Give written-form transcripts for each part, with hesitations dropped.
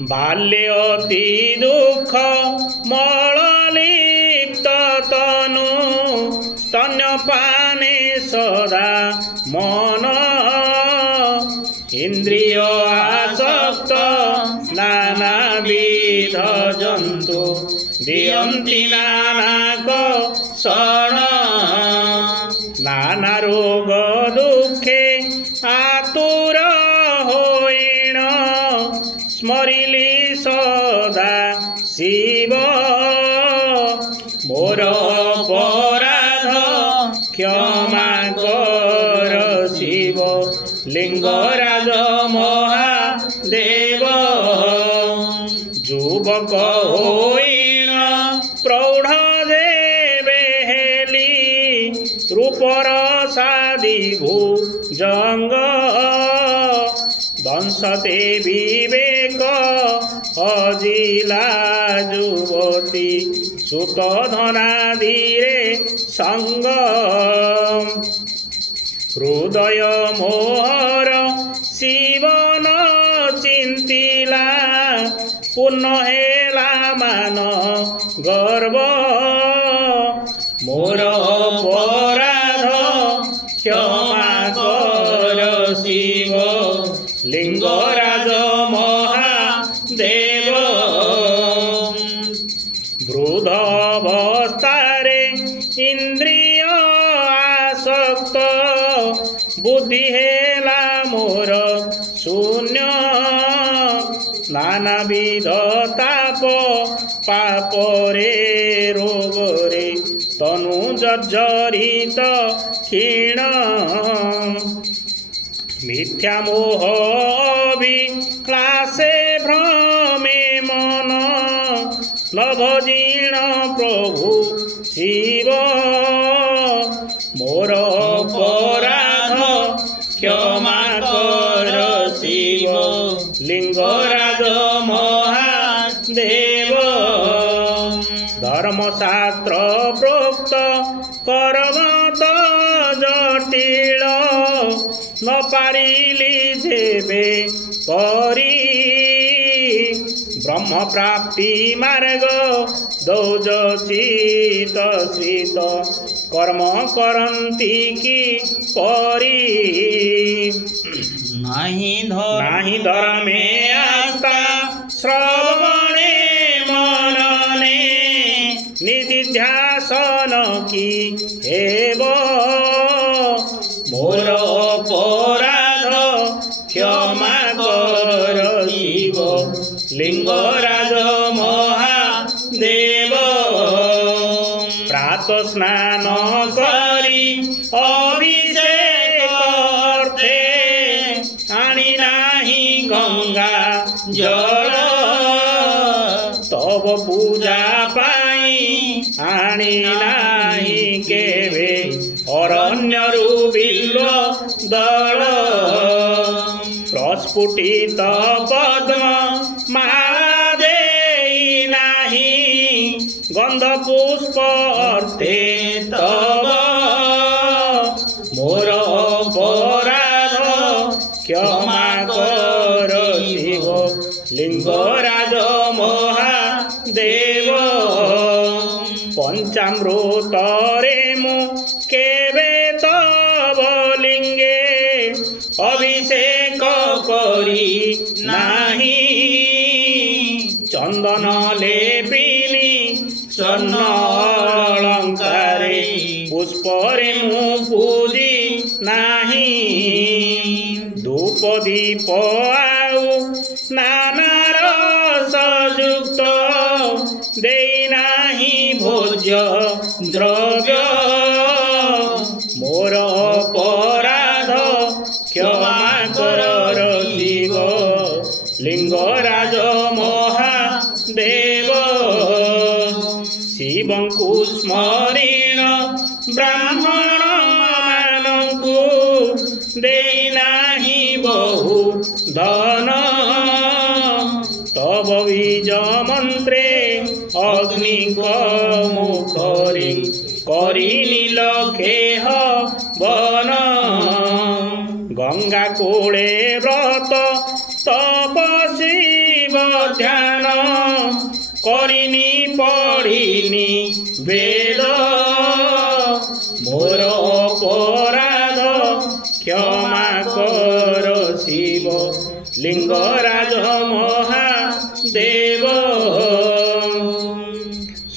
बाल्ये अति दुःख मललिप्त तनु स्तन्यपाने सदा मन इंद्रिय आसक्त नानाविध जन्तु दियन्ति नानाक शरण नाना रोग दुखे आतुर होइण स्मरिली सदा शिव मोर अपराध क्षमा कर शिव लिंगराज महादेव युवक होइण प्रौढ़ देवे हेली रूपर सादी भुजंग दंशते विवेक अजिला युवती सुत धनाधीरे संग हृदय मोहर शिवन चिंतिला पूर्ण हेला मान गर्व मोर अपराध क्षमा कर शिव लिंगराज महादेव वृद्ध अवस्थारे इंद्रिय आसक्त बुद्धि हेला मोर शून्य नानाविध ताप पापरे रोगरे तनु जर्जरित क्षीण मिथ्या मोह अभिलाषे भ्रमे मन नभजीर्ण प्रभु शिव मोर अपराध क्षमा कर शिव लिंगराज महादेव धर्मशास्त्र प्रोक्त कर्म त जटिल न पारिली जेबे करी ब्रह्म प्राप्ति मार्ग दौजचित श्रित कर्म करन्ति कि परी नाही धर्मे आस्था श्रवणे मनने निधिध्यासन की हेव मोर अपराध क्षमा कर शिव लिंगराज महादेव प्रात स्नान करी अभिषेक अर्थे आनी नाही गंगा जल तब पूजा पाई आनी नाही केवे अरण्यरु बिल्व दल प्रस्फुटित पद्म महादेई नाही गंध पुष्प अर्थे तब मोर अपराध क्षमा कर शिव लिंगराज महादेव पंचामृत रे मु केवे तब लिंगे अभिषेक करी नाही चंदन लेपिनी स्वर्ण अलंकारे पुष्परे मु पूजी नाही धूप दीप आउ नाना रस युक्त देई नाही भोज्य द्रव्य मोर अपराध क्षमा कर शिव लिंगराज महादेव शिवंकु स्मरीण ब्राह्मण मानंकु देई नाही बहु धन तब बीज मंत्रे अग्नि मुखरी करी नीलखेह वन गंगा कूले व्रत तप शिव ଧ୍ୟାନ କରିନି ପଢ଼ିନି ବେଦ ମୋର ଅପରାଧ କ୍ଷମା କର ଶିବ ଲିଙ୍ଗରାଜ ମହାଦେବ।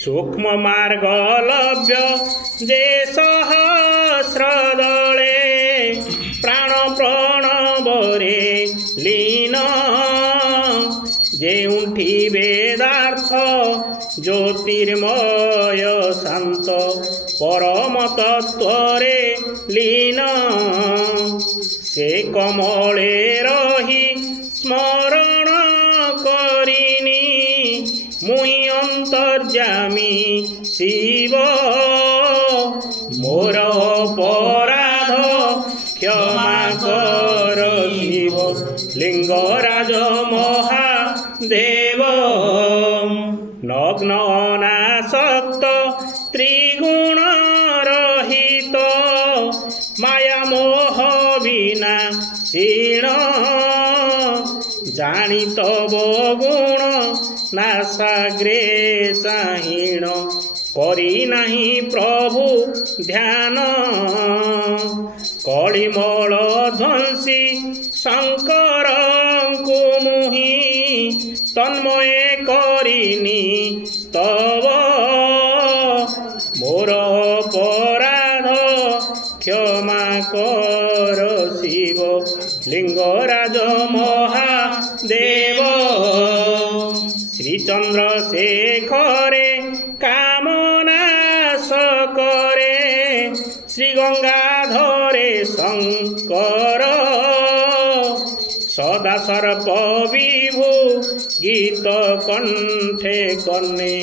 ସୂକ୍ଷ୍ମ ମାର୍ଗ ଲଭ୍ୟ ଯେ ସହସ୍ର ଦଳେ ପ୍ରାଣ ପ୍ରଣବରେ ଲୀନ ଯେଉଁଠି ବେଦାର୍ଥ ଜ୍ୟୋତିର୍ମୟ ଶାନ୍ତ ପରମ ତତ୍ତ୍ୱରେ ଲୀନ ସେ କମଳେ ରହି ସ୍ମରଣ କରିନି ମୁଇଁ ଅନ୍ତର୍ଯ୍ୟାମୀ ଶିବ ମୋର ଅପରାଧ କ୍ଷମା କର ଶିବ ଲିଙ୍ଗରାଜ ମହାଦେବ। ନଗ୍ନ ଅନାସକ୍ତ ତ୍ରିଗୁଣ ରହିତ ମାୟା ମୋହ ବିନା ଶୀଣ ଜାଣି ତବ ଗୁଣ ନାସାଗ୍ରେ ଚାହିଣ କରି ନାହିଁ ପ୍ରଭୁ ଧ୍ୟାନ କଳିମଳ ଧ୍ୱଂସୀ ଶଙ୍କରଙ୍କୁ ମୁହିଁ ତନ୍ମୟ କରିନି ସ୍ତବ ମୋର ଅପରାଧ କ୍ଷମା କର ଶିବ ଲିଙ୍ଗରାଜ ମହାଦେବ। ଶ୍ରୀଚନ୍ଦ୍ରଶେଖରେ କାମନାଶ କରେ ଶ୍ରୀ ଗଙ୍ଗାଧରେ ଶଙ୍କର ସଦା ସର୍ପ ବିଭୁ ଗୀତ କଣ୍ଠେ କର୍ଣ୍ଣେ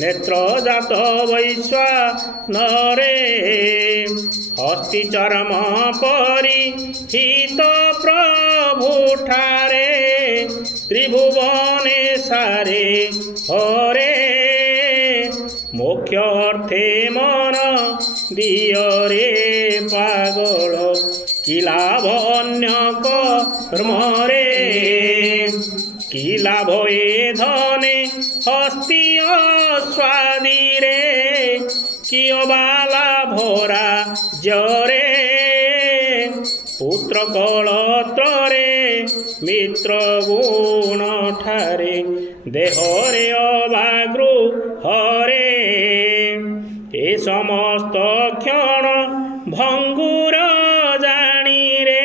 ନେତ୍ର ଜାତ ବୈଶ୍ୱାନରେ ହସ୍ତି ଚରମ ପରି ହିତ ପ୍ରଭୁଠାରେ ତ୍ରିଭୁବନେ ସାରେ ହରେ ମୋକ୍ଷ ଅର୍ଥେ ମନ ଦିଅରେ ପାଗଳ କି ଲାଭ ଅନ୍ୟ କର୍ମରେ କି ଲାଭ ଏ ଧନେ ହସ୍ତି ଅସ୍ୱାଦିରେ କି ଅବା ଲାଭ ରାଜ୍ୟରେ ପୁତ୍ର କଳତ୍ରରେ ମିତ୍ର ଗୁଣ ଠାରେ ଦେହରେ ଅବା ଗୃହରେ ଏ ସମସ୍ତ କ୍ଷଣ ଭଙ୍ଗୁର ଜାଣିରେ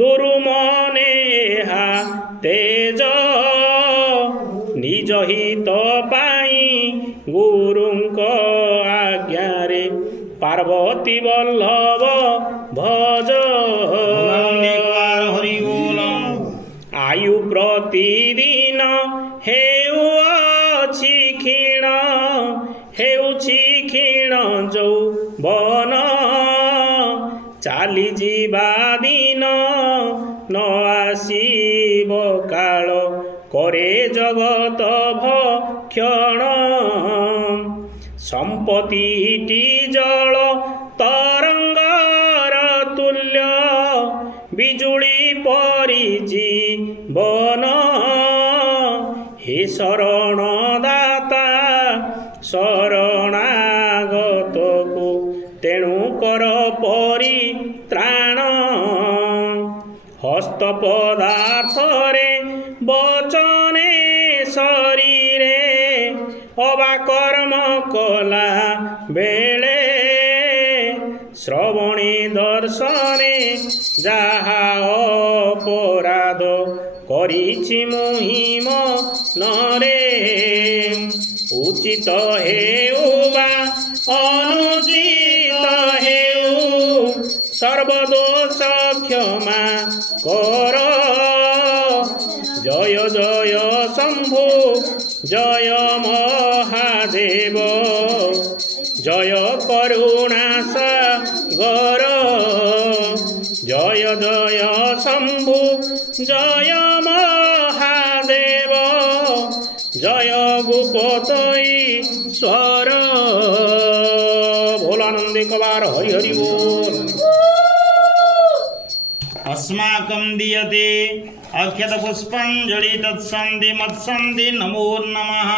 ଦୁରୁମନେ ଏହା ତେଜ ନିଜ ହିତ ପାଇଁ ଗୁରୁଙ୍କ ଆଜ୍ଞାରେ ପାର୍ବତୀ ବଲ୍ଲଭ ଭଜ। ଆୟୁ ପ୍ରତିଦିନ ହେଉଅଛି କ୍ଷୀଣ ହେଉଛି କ୍ଷୀଣ ଯୌବନ ଚାଲିଯିବା ଦିନ ନ ଆସିବ କାଳ করে জগত ভক্ষণ সম্পত্তিটি জল তরঙ্গর তুল্য বিজুଳି পরি জীবন হে শরণ দাতা শরণাগতকু তেণু কর পরিত্রাণ হস্ত পদার্থরে বচনে শরীরে অবা কর্ম কলা বেলে শ্রবণে দর্শনে যাহা অপরাধ করিছি মুহিম নরে উচিত হেউ বা অনুচিত হেউ সর্বদোষ ক্ষমা কর জয় জয় শম্ভু জয় মহাদেব জয় করুণা সাগর জয় জয় শম্ভু জয় মহাদেব জয় গোপতঈশ্বর ভোলানন্দে কবার হরি হরি बोल। अस्माकं दीयते अक्षत पुष्पांजलि तत्सन्धि मत्सन्धि नमो नमः